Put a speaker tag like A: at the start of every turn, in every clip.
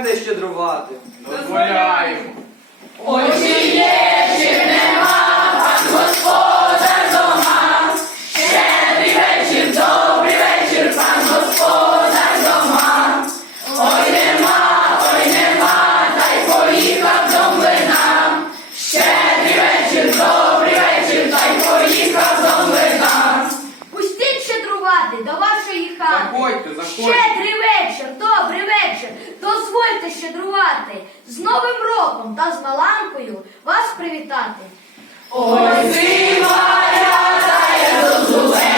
A: дозвольте щедрувати.
B: Дозволяємо.
C: Пустіть Щедрувати. З Новим роком та з Маланкою вас привітати.
D: Зустрічайте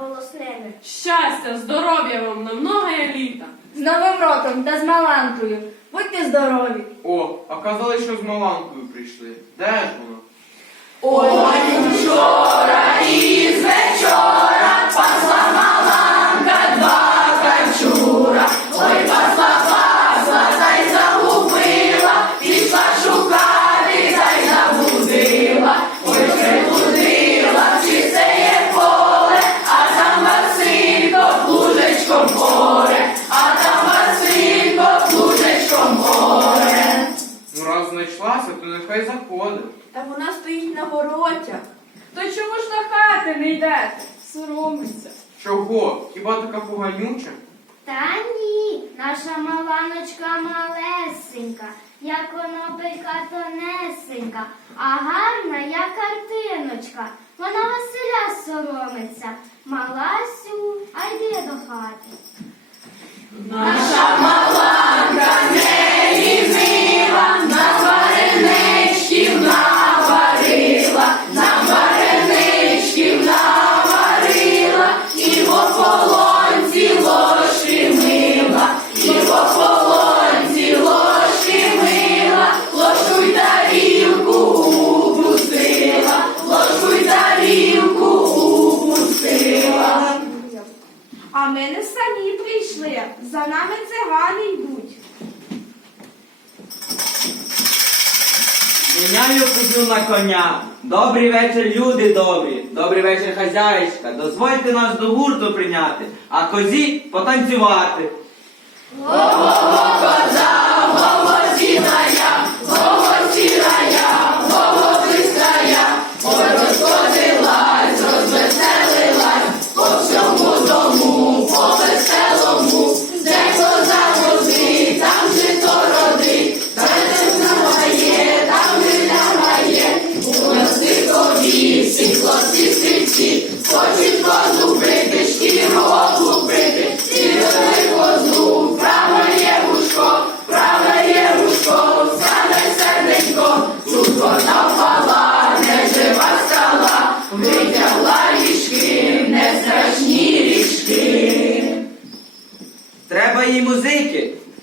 D: голосними.
E: Щастя, здоров'я вам на многое літа.
C: З Новим роком та з Маланкою. Будьте здорові.
B: О, а казали, що з Маланкою прийшли. Де ж вона?
E: Воротях. То чому ж на хати не йдете? Соромиться.
B: Чого? Хіба така поганюча?
D: Та ні, наша маланочка малесенька, як конопелька тонесенька, а гарна, як картиночка. Вона Василя соромиться. Маласю, а йди до хати.
F: А нами йдуть.
A: Міняю козу на коня. Добрий вечір, люди добрі. Добрий вечір, хазяїчка. Дозвольте нас до гурту прийняти, а козі потанцювати. Треба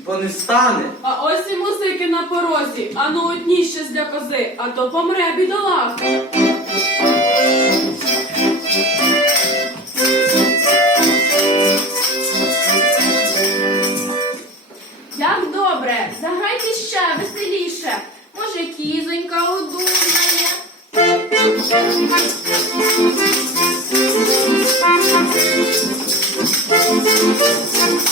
A: бо не встане.
E: А ось і музики на порозі. Ану одні щось для кози, а то помре бідолах.
F: Як добре, заграйте ще веселіше. Може, кізонька одумає. Дякую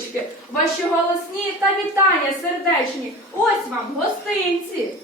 F: щедрівочки, ваші голосні та вітання сердечні. Ось вам гостинці.